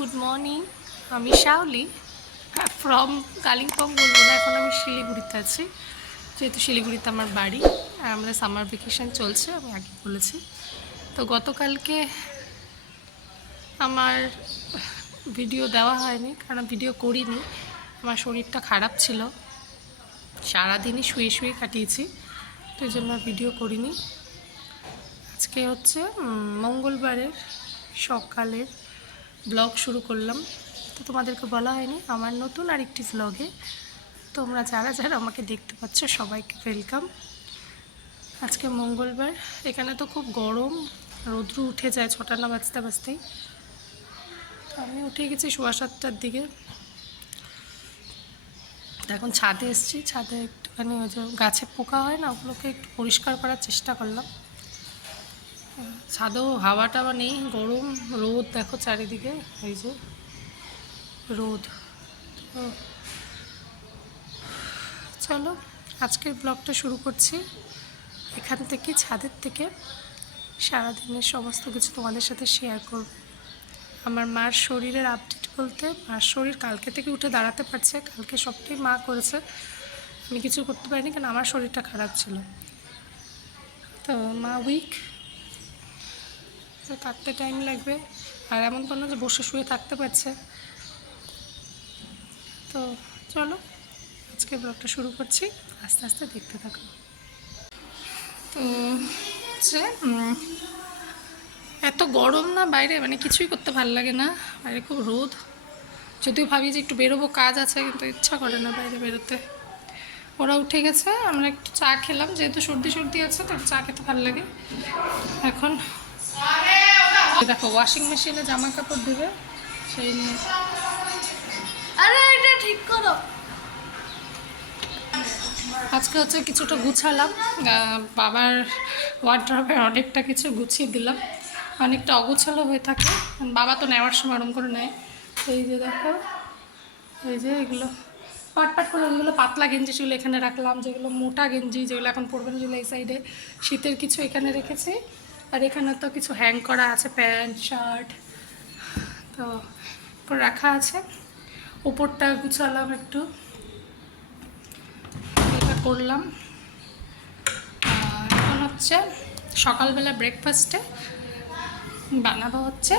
Good morning. আমি Shaoli from Kalimpong বলবো না, এখন আমি শিলিগুড়িতে আছি, যেহেতু শিলিগুড়িতে আমার বাড়ি আর আমাদের সামার ভ্যাকেশন চলছে, আমি আগে বলেছি। তো গতকালকে আমার ভিডিও দেওয়া হয়নি, কারণ ভিডিও করিনি, আমার শরীরটা খারাপ ছিল, সারাদিনই শুয়ে শুয়ে কাটিয়েছি, তো এই জন্য ভিডিও করিনি। আজকে হচ্ছে মঙ্গলবারের সকালের ব্লগ শুরু করলাম। তো তোমাদেরকে বলা হয়নি আমার নতুন আরেকটি ব্লগে তোমরা যারা যারা আমাকে দেখতে পাচ্ছ সবাইকে ওয়েলকাম। আজকে মঙ্গলবার, এখানে তো খুব গরম, রৌদ্র উঠে যায় 6টা না বাজতে বাজতেই। তো আমি উঠে গেছি 7:15টার দিকে। এখন ছাদে এসেছি, ছাদে একটুখানি ওই যে গাছে পোকা হয় না, ওগুলোকে একটু পরিষ্কার করার চেষ্টা করলাম। ছাদেও হাওয়া টাওয়া নেই, গরম, রোদ দেখো চারিদিকে, এই যে রোদ। তো চলো আজকের ব্লগটা শুরু করছি এখান থেকে, ছাদের থেকে। সারাদিনের সমস্ত কিছু তোমাদের সাথে শেয়ার করব। আমার মার শরীরের আপডেট বলতে, মার শরীর কালকে থেকে উঠে দাঁড়াতে পারছে, কালকে সবটাই মা করেছে, আমি কিছু করতে পারিনি কারণ আমার শরীরটা খারাপ ছিল। তো মা উইক, কাটতে টাইম লাগবে, আর এমন কোনো যে বসে শুয়ে থাকতে পারছে। তো চলো আজকে ব্লগটা শুরু করছি, আস্তে আস্তে দেখতে থাকো। তো হচ্ছে এত গরম না বাইরে, মানে কিছুই করতে ভালো লাগে না, বাইরে খুব রোদ। যদিও ভাবি যে একটু বেরোবো, কাজ আছে, কিন্তু ইচ্ছা করে না বাইরে বেরোতে। ওরা উঠে গেছে, আমরা একটু চা খেলাম, যেহেতু সর্দি সর্দি আছে তো চা খেতে ভালো লাগে। এখন দেখো ওয়াশিং মেশিনে জামা কাপড় দেবে, সেই নিয়ে। আরে এটা ঠিক করো। আজকে হচ্ছে কিছুটা গুছালাম, বাবার ওয়ার্ড্রবে অনেকটা কিছু গুছিয়ে দিলাম, অনেকটা অগুছালো হয়ে থাকে, বাবা তো নেওয়ার সময় আরম করে নেয়। এই যে দেখো, এই যে এগুলো পাট পাট করে, ওইগুলো পাতলা গেঞ্জি সেগুলো এখানে রাখলাম, যেগুলো মোটা গেঞ্জি যেগুলো এখন পরবেন যেগুলো এই সাইডে, শীতের কিছু এখানে রেখেছি, আর এখানে তো কিছু হ্যাং করা আছে, প্যান্ট শার্ট তো করে রাখা আছে। উপরটা গুছালাম একটু, এটা করলাম। এখন হচ্ছে সকালবেলা ব্রেকফাস্টে বানাবো হচ্ছে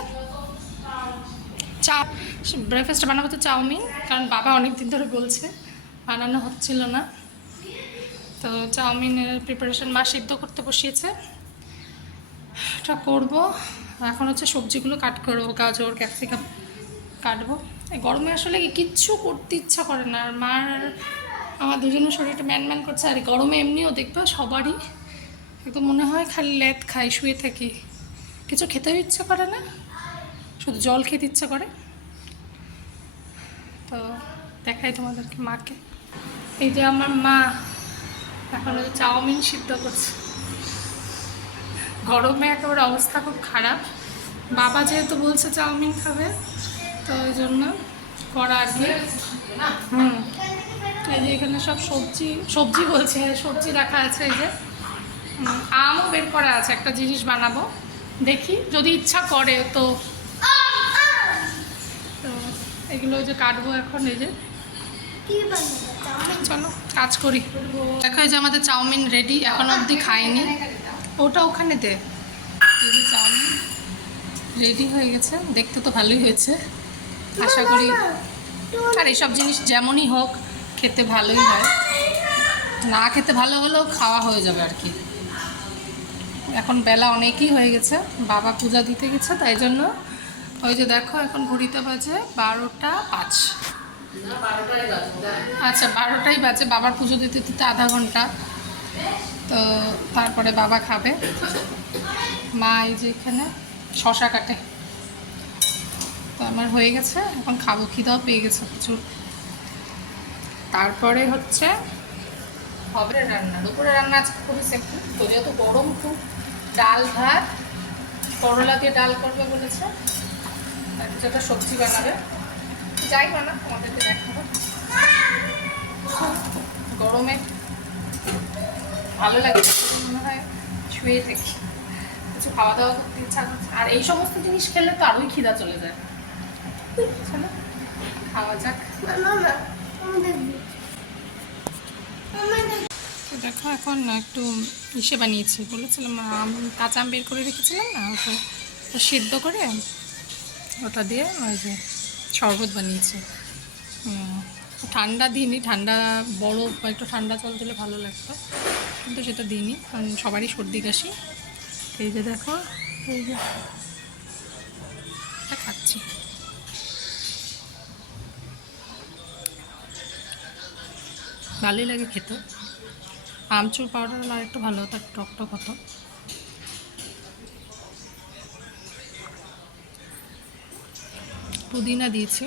ব্রেকফাস্টে বানাবো তো চাউমিন, কারণ বাবা অনেক দিন ধরে বলছে, বানানো হচ্ছিল না। তো চাউমিনের প্রিপারেশন মা সিদ্ধ করতে বসিয়েছে, এটা করবো। এখন হচ্ছে সবজিগুলো কাট করবো, গাজর ক্যাপসিকাম কাটবো। এই গরমে আসলে কিচ্ছু করতে ইচ্ছা করে না, আর মার আমার দুজনের শরীরটা ম্যান ম্যান করছে, আর গরমে এমনিও দেখবে সবারই একদম মনে হয় খালি ল্যাদ খাই, শুয়ে থাকি, কিছু খেতেও ইচ্ছা করে না, শুধু জল খেতে ইচ্ছা করে। তো দেখাই তোমাদেরকে মাকে, এই যে আমার মা এখন চাউমিন সিদ্ধ করছে। গরমে একেবারে অবস্থা খুব খারাপ, বাবা যেহেতু বলছে চাউমিন খাবে, তো ওই জন্য করা আর কি। এই যে এখানে সব সবজি সবজি বলছে, সবজি রাখা আছে, এই যে আমও বের করা আছে, একটা জিনিস বানাবো, দেখি যদি ইচ্ছা করে তো। তো এগুলো যে কাটবো এখন, এই যে চলো কাজ করি। দেখো এই যে আমাদের চাউমিন রেডি, এখন অবধি খাইনি, ওটা ওখানে দে। এই যে চাউমিন রেডি হয়ে গেছে, দেখতে তো ভালোই হয়েছে আশা করি, আর এইসব জিনিস যেমনই হোক খেতে ভালোই হয়, না খেতে ভালো হলেও খাওয়া হয়ে যাবে আর কি। এখন বেলা অনেকই হয়ে গেছে, বাবা পূজা দিতে গেছে, তাই জন্য ওই যে দেখো এখন ঘড়িতে বাজে 12টা 5। আচ্ছা 12টাই বাজে, বাবার পুজো দিতে দিতে আধা ঘন্টা, তো তারপরে বাবা খাবে। মা এই যে এখানে শশা কাটে, তো আমার হয়ে গেছে, এখন খাবো, খিদাও পেয়ে গেছে প্রচুর। তারপরে হচ্ছে হবে রান্না, দুপুরে রান্না আজকে খুবই সিম্পল, তো যেহেতু গরম খুব, ডাল ভাত, করলা দিয়ে ডাল করবে বলেছে, আর যেটা সবজি বানাবে, যাই বানা তোমাদেরকে দেখাবো। গরমে ভালো লাগে, মনে হয় শুয়ে থাকি, কিছু খাওয়া দাওয়া করতে ইচ্ছা করছে, আর এই সমস্ত জিনিস খেলে তো আরোই খিদা চলে যায়। চলো খাওয়া যাক। না না আমি দেখবি তো দেখো এখন একটু ইসে বানিয়েছি, বলেছিলাম আম, কাঁচা আম বের করে রেখেছিলাম না, ওটা সিদ্ধ করে ওটা দিয়ে ওই যে শরবত বানিয়েছি। ঠান্ডা দিইনি, ঠান্ডা বরফ বা একটু ঠান্ডা জল দিলে ভালো লাগতো, কিন্তু সেটা দিইনি কারণ সবারই সর্দি কাশি। এই যে দেখো, এই যে এটা খাচ্ছি। ভালোই লাগে খেতে। আমচুর পাউডার হলে আর একটু ভালো হতো, টক টক হতো। পুদিনা দিয়েছি,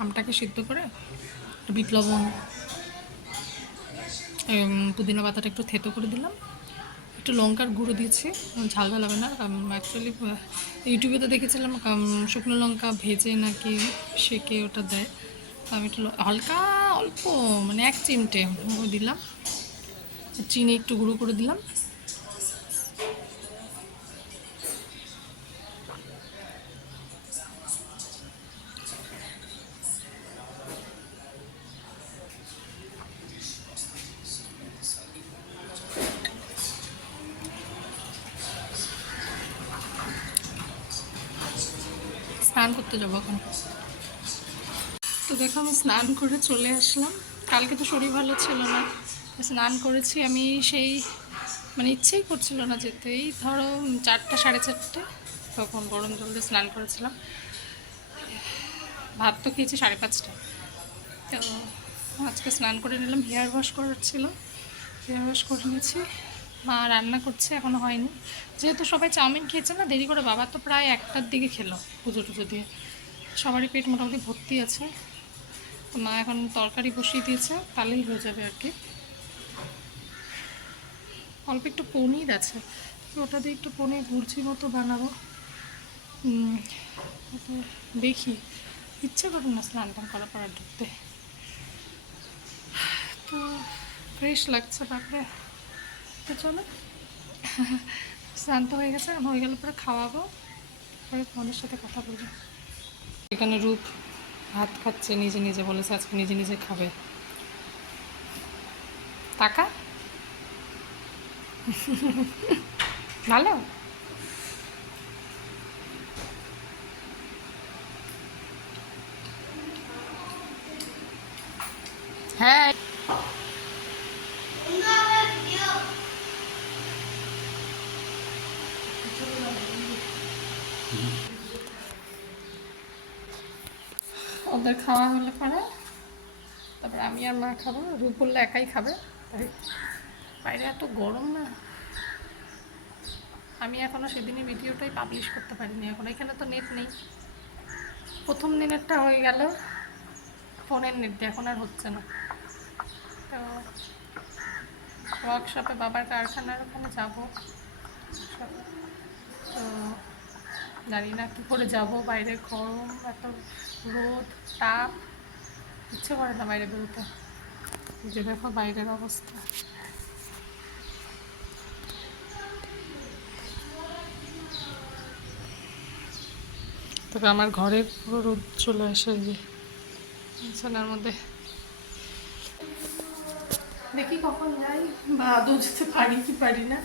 আমটাকে সিদ্ধ করে বিট লবণ, পুদিনা পাতাটা একটু থেতো করে দিলাম, একটু লঙ্কার গুঁড়ো দিয়েছি, ঝাল ঝাল হবে না। অ্যাকচুয়ালি ইউটিউবে তো দেখেছিলাম শুকনো লঙ্কা ভেজে নাকি সেকে ওটা দেয়, তো আমি একটু হালকা অল্প মানে 1 চিমটে দিলাম, চিনি একটু গুঁড়ো করে দিলাম। স্নান করতে যাবো এখন। তো দেখো আমি স্নান করে চলে আসলাম। কালকে তো শরীর ভালো ছিল না, স্নান করেছি আমি, সেই মানে ইচ্ছেই করছিল না যেতে। এই ধরো 4টা 4:30 তখন গরম জল দিয়ে স্নান করেছিলাম। ভাত তো খেয়েছি 5:30। তো আজকে স্নান করে নিলাম, হেয়ার ওয়াশ করার ছিল, হেয়ার ওয়াশ করে নিয়েছি। মা রান্না করছে, এখনও হয়নি, যেহেতু সবাই চাউমিন খেয়েছে না দেরি করে। বাবা তো প্রায় 1টার দিকে খেলো পুজো টুজো দিয়ে, সবারই পেট মোটামুটি ভর্তি আছে। তো মা এখন তরকারি বসিয়ে দিয়েছে, তাহলেই হয়ে যাবে আর কি। অল্প একটু পনির আছে, ওটা দিয়ে একটু পনির ভুর্জি মতো বানাবো। দেখি, ইচ্ছে করে না স্নান টান করার পর ঢুকতে, তো ফ্রেশ লাগছে বাপরে। তো চলো, স্নান তো হয়ে গেছে, হয়ে গেলে পরে খাওয়াবো, পরে ফোনের সাথে কথা বলবো। এখানে রূপ ভাত খাচ্ছে নিজে নিজে, বলেছে আজকে নিজে নিজে খাবে। টাকা ভালো। হ্যাঁ ওদের খাওয়া হলে পরে তারপরে আমি আর মা খাবো। রূপ বললে একাই খাবে, তাই বাইরে এত গরম না। আমি এখনও সেদিনই ভিডিওটাই পাবলিশ করতে পারিনি, এখন এখানে তো নেট নেই। প্রথম দিনেরটা হয়ে গেল ফোনের নেট দিয়ে, এখন আর হচ্ছে না। তো ওয়ার্কশপে বাবার কারখানার ওখানে যাবো, তো জানি না কী করে যাব, বাইরে গরম, এত রোদ তাপ, ইচ্ছে করে না বাইরে বেরোতে। যে দেখো বাইরের অবস্থা। তবে আমার ঘরের পুরো রোদ চলে আসে, যে বিছানার মধ্যে। দেখি কখন যাই, বা আদৌ যেতে পারি কি পারি না।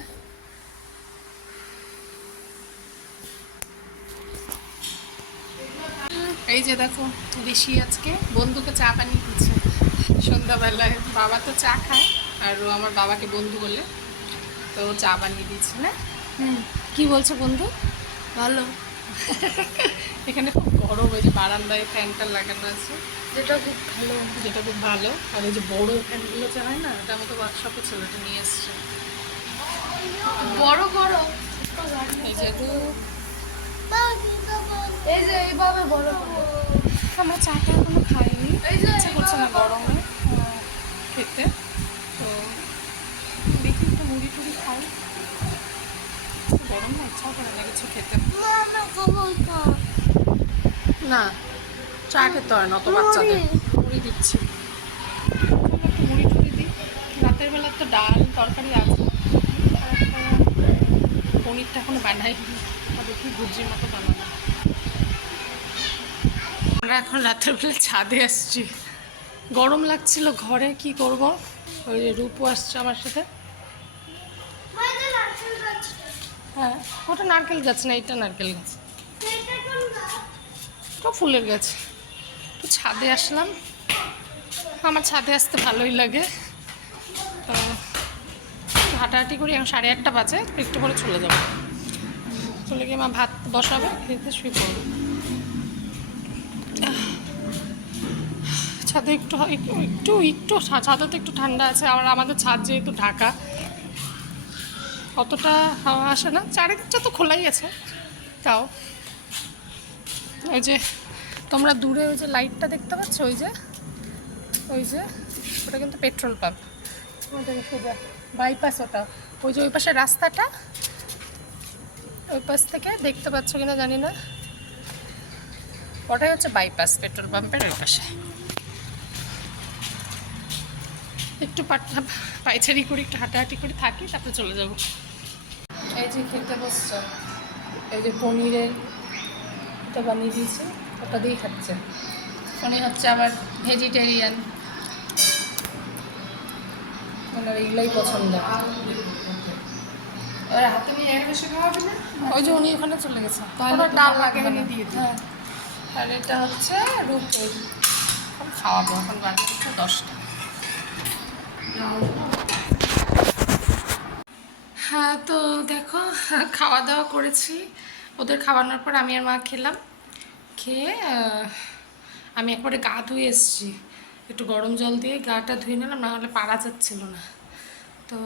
এই যে দেখো ঋষি আজকে বন্ধুকে চা বানিয়ে দিচ্ছে সন্ধ্যাবেলায়। বাবা তো চা খায়, আর ও আমার বাবাকে বন্ধু বলে, তো চা বানিয়ে দিচ্ছে না। কি বলছে বন্ধু? ভালো, এখানে খুব গরম, ওই যে বারান্দায় ফ্যানটা লাগানো আছে, যেটা খুব ভালো। যেটা খুব ভালো। আর ওই যে বড় ফ্যানগুলো যে হয় না, এটা আমাকে ওয়ার্কশপে ছেলেটা নিয়ে এসছে। বড় বড় এই যে এই যে এইভাবে বড় আমরা চাটা এখনো খাইনি, এই যে ইচ্ছে করছে না গরমে খেতে, তো দেখি একটু মুড়ি টুড়ি খাই। গরম না, ইচ্ছাও করে না কিছু খেতে। না চা খেতে হয় না তো বাচ্চাদের, মুড়ি দিচ্ছি। একটু মুড়ি টুড়ি দিই। রাতের বেলা তো ডাল তরকারি আছে, পনিরটা এখনো বানাইনি, দেখি ভুজির মতো বানাবো। আমরা এখন রাতের বেলা ছাদে আসছি, গরম লাগছিল ঘরে, কি করব। ওই যে রূপু আসছে আমার সাথে। হ্যাঁ, ওটা নারকেল গাছ না, এটা নারকেল গাছ, তো ফুলের গাছ। তো ছাদে আসলাম, আমার ছাদে আসতে ভালোই লাগে। তো হাঁটাহাঁটি করি, এখন 8:30 বাজে, একটু করে চলে যাবো। চলে গিয়ে মা ভাত বসাবে, খেতে শুয়ে পড়বো। ছাদে একটু একটু একটু ছাদে তো একটু ঠান্ডা আছে, আর আমাদের ছাদ যেহেতু ঢাকা, অতটা হাওয়া আসে না। চারিদিকটা তো খোলাই আছে, তাও ওই যে তোমরা দূরে ওই যে লাইটটা দেখতে পাচ্ছ, ওই যে ওটা কিন্তু পেট্রোল পাম্প, আমাদের সোজা বাইপাস ওটা। ওই যে ওই পাশে রাস্তাটা, ওই পাশ থেকে দেখতে পাচ্ছ কিনা জানি না, ওটাই হচ্ছে বাইপাস, পেট্রোল পাম্পের ওই পাশে। একটু পায়চারি করি, একটু হাঁটাহাঁটি করে থাকি, তারপরে চলে যাব। এই যে খেতে বসছে, এই যে পনিরের এটা বানিয়ে দিয়েছে, ওটা দিয়েই খাচ্ছে। উনি হচ্ছে আবার ভেজিটেরিয়ান, মানে এগুলোই পছন্দ। এবার হাতে নিয়ে এর বেশি খাওয়াবে না? ওই যে উনি ওখানে চলে গেছে, তাহলে ওনার ডাল লাগবে এখানে না। দিয়ে দিই। হ্যাঁ, আর এটা হচ্ছে রুটি। এখন খাওয়াবো, এখন বাজে হচ্ছে 10টা। হ্যাঁ, তো দেখো, খাওয়া দাওয়া করেছি, ওদের খাওয়ানোর পর আমি আর মা খেলাম। খেয়ে আমি একবারে গা ধুয়ে এসেছি, একটু গরম জল দিয়ে গাটা ধুয়ে নিলাম, না হলে পারা যাচ্ছিল না। তো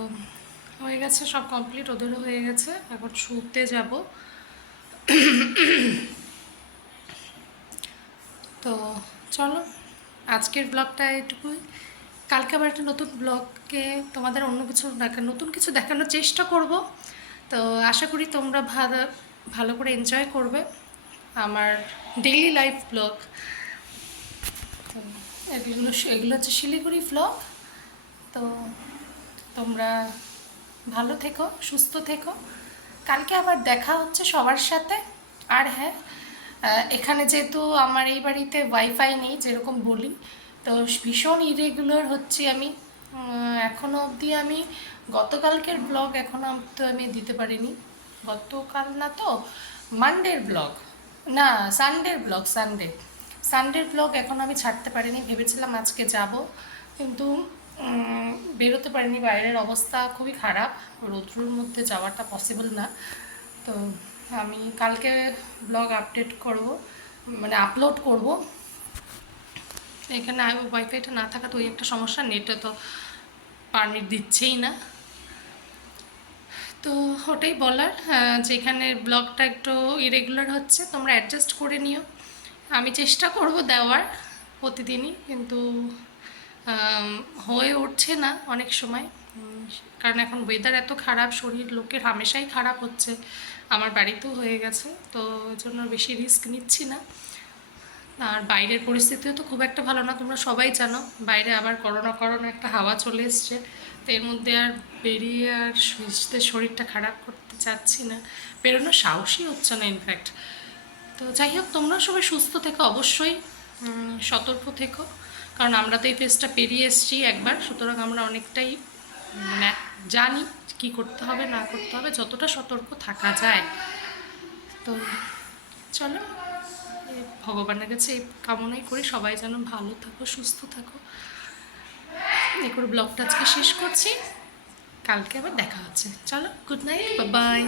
হয়ে গেছে, সব কমপ্লিট, ওদেরও হয়ে গেছে, এখন শুতে যাব। তো চলো, আজকের ব্লগটা এটুকুই। কালকে আবার একটা নতুন ব্লগকে তোমাদের অন্য কিছু নতুন কিছু দেখানোর চেষ্টা করব। তো আশা করি তোমরা ভালো ভালো করে এনজয় করবে আমার ডেইলি লাইফ ব্লগ। তো এগুলো হচ্ছে শিলিগুড়ি ব্লগ। তো তোমরা ভালো থেকো, সুস্থ থেকো, কালকে আবার দেখা হচ্ছে সবার সাথে। আর হ্যাঁ, এখানে যেহেতু আমার এই বাড়িতে ওয়াইফাই নেই, যেরকম বলি, তো ভীষণ ইরেগুলার হচ্ছে আমি। এখনও অবধি আমি গতকালকের ব্লগ এখনও তো আমি দিতে পারিনি। গতকাল না তো, মানডের ব্লগ, না সানডের ব্লগ এখন আমি ছাড়তে পারিনি। ভেবেছিলাম আজকে যাব, কিন্তু বেরোতে পারিনি, বাইরের অবস্থা খুবই খারাপ, রৌদ্রের মধ্যে যাওয়াটা পসিবল না। তো আমি কালকে ব্লগ আপডেট করব, মানে আপলোড করব। এখানে ওয়াইফাইটা না থাকা তো ওই একটা সমস্যা, নেটে তো পারমিট দিচ্ছেই না। তো ওটাই বলার, যে এখানে ব্লগটা একটু ইরেগুলার হচ্ছে, তোমরা অ্যাডজাস্ট করে নিও। আমি চেষ্টা করব দেওয়ার প্রতিদিনই, কিন্তু হয়ে উঠছে না অনেক সময়। কারণ এখন ওয়েদার এত খারাপ, শরীর লোকের হামেশাই খারাপ হচ্ছে, আমার বাড়িতেও হয়ে গেছে, তো ওই জন্য বেশি রিস্ক নিচ্ছি না। আর বাইরের পরিস্থিতিও তো খুব একটা ভালো না, তোমরা সবাই জানো। বাইরে আবার করোনা একটা হাওয়া চলে এসছে, তো এর মধ্যে আর বেরিয়ে আর শরীরটা খারাপ করতে চাচ্ছি না, বেরোনোর সাহসই হচ্ছে না ইনফ্যাক্ট। তো যাই হোক, তোমরা সবাই সুস্থ থেকো, অবশ্যই সতর্ক থেকো, কারণ আমরা তো এই ফেজটা পেরিয়ে এসেছি একবার, সুতরাং আমরা অনেকটাই মানে জানি কী করতে হবে না করতে হবে, যতটা সতর্ক থাকা যায়। তো চলো, ভগবানের কাছে এই কামনাই করি সবাই যেন ভালো থাকো, সুস্থ থাকো। এই করে ব্লগটা আজকে শেষ করছি, কালকে আবার দেখা হচ্ছে। চলো, গুড নাইট, বাই।